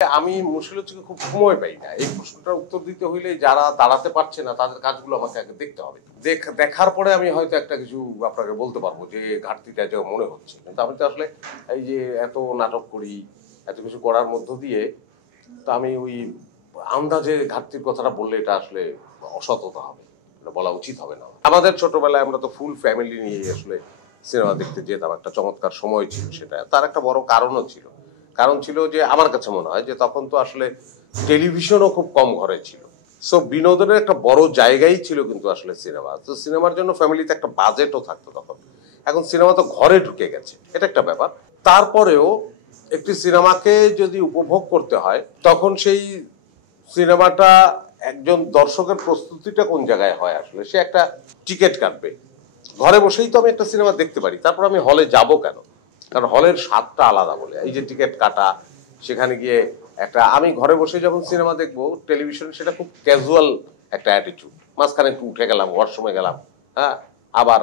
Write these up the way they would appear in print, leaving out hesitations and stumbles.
আমি মুশকিল খুব সময় পাই না। এই প্রশ্নটার উত্তর দিতে হইলে যারা দাঁড়াতে পারছে না তাদের কাজগুলো আমাকে আগে দেখতে হবে। দেখার পরে আমি হয়তো একটা কিছু আপনাকে বলতে পারবো যে ঘাটতিটা যে মনে হচ্ছে। কিন্তু আমি তো আসলে এই যে এত নাটক করি, এত কিছু করার মধ্য দিয়ে তো আমি ওই আন্দাজে ঘাটতির কথাটা বললে এটা আসলে অসততা হবে, এটা বলা উচিত হবে না। আমাদের ছোটবেলায় আমরা তো ফুল ফ্যামিলি নিয়ে আসলে সিনেমা দেখতে যেতাম, একটা চমৎকার সময় ছিল সেটা। তার একটা বড় কারণও ছিল, কারণ ছিল যে আমার কাছে মনে হয় যে তখন তো আসলে টেলিভিশনও খুব কম ঘরে ছিল। সো বিনোদনের একটা বড় জায়গাই ছিল কিন্তু আসলে সিনেমা। তো সিনেমার জন্য ফ্যামিলিতে একটা বাজেটও থাকতো তখন। এখন সিনেমা তো ঘরে ঢুকে গেছে, এটা একটা ব্যাপার। তারপরেও একটি সিনেমাকে যদি উপভোগ করতে হয় তখন সেই সিনেমাটা একজন দর্শকের প্রস্তুতিটা কোন জায়গায় হয় আসলে। সে একটা টিকিট কাটবে, ঘরে বসেই তো আমি একটা সিনেমা দেখতে পারি, তারপর আমি হলে যাব কেন? কারণ হলের স্বাদটা আলাদা বলে। এই যে টিকিট কাটা, সেখানে গিয়ে একটা আমি ঘরে বসে যখন সিনেমা দেখবো টেলিভিশন, সেটা খুব ক্যাজুয়াল একটা অ্যাটিটিউড। মাঝখানে একটু উঠে গেলাম, ওয়াশরুমে গেলাম, হ্যাঁ, আবার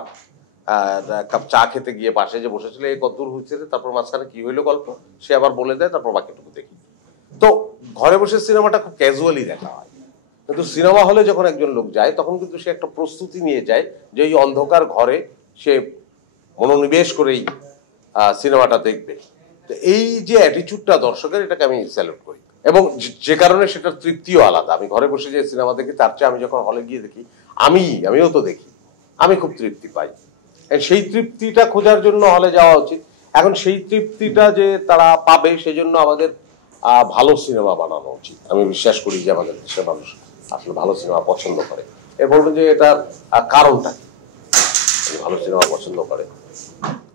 কাপ চা খেতে গিয়ে পাশে যে বসেছিল এই কতদূর হচ্ছে, তারপর মাঝখানে কি হইলো গল্প সে আবার বলে দেয়, তারপর বাকিটুকু দেখি। তো ঘরে বসে সিনেমাটা খুব ক্যাজুয়ালি দেখা হয়। কিন্তু সিনেমা হলে যখন একজন লোক যায় তখন কিন্তু সে একটা প্রস্তুতি নিয়ে যায় যে এই অন্ধকার ঘরে সে মনোনিবেশ করেই সিনেমাটা দেখবে। তো এই যে অ্যাটিটিউডটা দর্শকের, এটাকে আমি স্যালুট করি। এবং যে কারণে সেটার তৃপ্তিও আলাদা। আমি ঘরে বসে যে সিনেমা দেখি তার চেয়ে আমি যখন হলে গিয়ে দেখি, আমিও তো দেখি, আমি খুব তৃপ্তি পাই। সেই তৃপ্তিটা খোঁজার জন্য হলে যাওয়া উচিত। এখন সেই তৃপ্তিটা যে তারা পাবে সেজন্য আমাদের ভালো সিনেমা বানানো উচিত। আমি বিশ্বাস করি যে আমাদের দেশের মানুষ আসলে ভালো সিনেমা পছন্দ করে। এর বলবেন যে এটার কারণটা কি ভালো সিনেমা পছন্দ করে,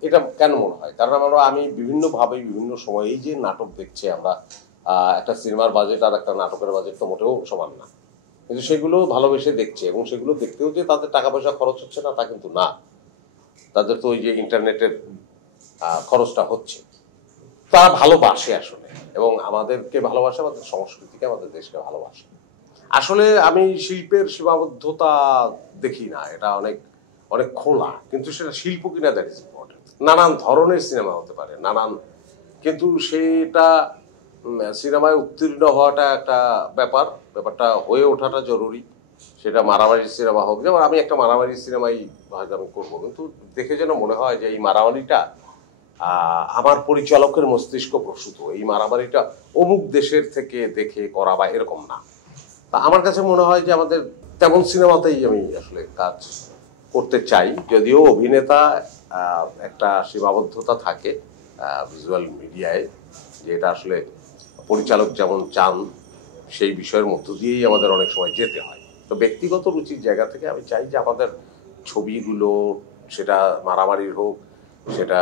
এটা কেন মনে হয়? কারণ আমি বিভিন্নভাবে বিভিন্ন সময় এই যে নাটক দেখছি আমরা, একটা সিনেমার বাজেট আর একটা নাটকের বাজেট তো মোটেও সমান না, কিন্তু সেগুলো ভালোবেসে দেখছে। এবং সেগুলো দেখতেও যে তাদের টাকা পয়সা খরচ হচ্ছে না তা কিন্তু না, তাদের তো ওই যে ইন্টারনেটের খরচটা হচ্ছে। তারা ভালোবাসে আসলে, এবং আমাদেরকে ভালোবাসে, আমাদের সংস্কৃতিকে, আমাদের দেশকে ভালোবাসে। আসলে আমি শিল্পের সীমাবদ্ধতা দেখি না, এটা অনেক অনেক খোলা, কিন্তু সেটা শিল্প কিনা দ্যাট ইজ ইম্পর্টেন্ট। নানান ধরনের সিনেমা হতে পারে, কিন্তু সেটা সিনেমায় উত্তীর্ণ হওয়াটা একটা ব্যাপারটা হয়ে ওঠাটা জরুরি। সেটা মারামারির সিনেমা হোক, যেমন আমি একটা মারামারি সিনেমাই হয়তো আমি করবো, কিন্তু দেখে যেন মনে হয় যে এই মারামারিটা আমার পরিচালকের মস্তিষ্ক প্রসূত, এই মারামারিটা অমুক দেশের থেকে দেখে করা বা এরকম না। তা আমার কাছে মনে হয় যে আমাদের তেমন সিনেমাতেই আমি আসলে কাজ করতে চাই, যদিও অভিনেতা একটা সীমাবদ্ধতা থাকে ভিজুয়াল মিডিয়ায়, যে এটা আসলে পরিচালক যেমন চান সেই বিষয়ের মধ্য দিয়েই আমাদের অনেক সময় যেতে হয়। তো ব্যক্তিগত রুচির জায়গা থেকে আমি চাই যে আমাদের ছবিগুলো, সেটা মারামারির হোক, সেটা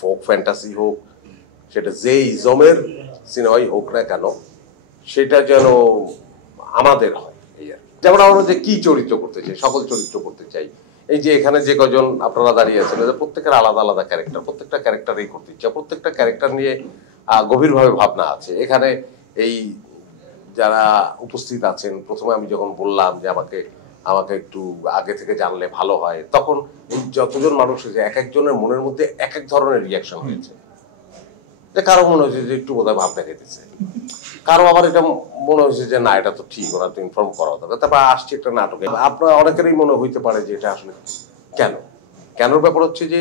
ফোক ফ্যান্টাসি হোক, সেটা যে ইজমের সিনেমাই হোক না কেন, সেটা যেন আমাদের হয়। এই আর যেমন আমরা যে কি চরিত্র করতে চাই, সকল চরিত্র করতে চাই। এই যে এখানে যে কজন আপনারা দাঁড়িয়ে আছেন, প্রত্যেকের আলাদা আলাদা ক্যারেক্টার, প্রত্যেকটা ক্যারেক্টারই করতে ইচ্ছা, প্রত্যেকটা ক্যারেক্টার নিয়ে গভীরভাবে ভাবনা আছে এখানে। এই যারা উপস্থিত আছেন, প্রথমে আমি যখন বললাম যে আমাকে একটু আগে থেকে জানলে ভালো হয়, তখন যতজন মানুষ হয়েছে এক একজনের মনের মধ্যে এক এক ধরনের রিয়াকশন হয়েছে। যে কারো মনে হয়েছে যে একটু বোধহয় ভাব দেখাইতেছে, কারো আবার এটা মনে হয়েছে যে না এটা তো ঠিক, ওরা তো ইনফর্ম করা দরকার। তারপর আসছে একটা নাটকে, আপনার অনেকেরই মনে হইতে পারে যে এটা আসলে কেনর ব্যাপার হচ্ছে যে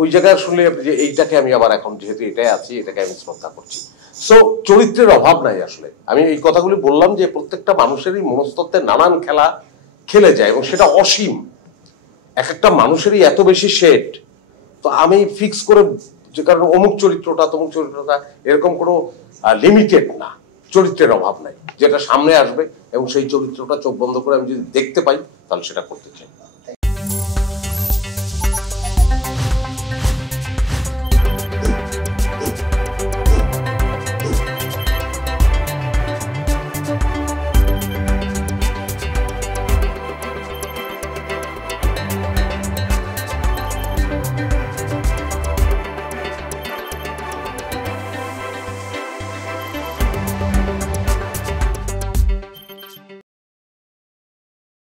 ওই জায়গায় শুনলে যে এইটাকে আমি আবার এখন যেহেতু এটাই আছি, এটাকে আমি শ্রদ্ধা করছি। সো চরিত্রের অভাব নাই আসলে। আমি এই কথাগুলি বললাম যে প্রত্যেকটা মানুষেরই মনস্তত্ত্বের নানান খেলা খেলে যায়, এবং সেটা অসীম। এক একটা মানুষেরই এত বেশি শেড। তো আমি ফিক্স করে যে কারণ অমুক চরিত্রটা তমুক চরিত্রটা, এরকম কোনো লিমিটেড না। চরিত্রের অভাব নাই, যেটা সামনে আসবে এবং সেই চরিত্রটা চোখ বন্ধ করে আমি যদি দেখতে পাই তাহলে সেটা করতে চাই।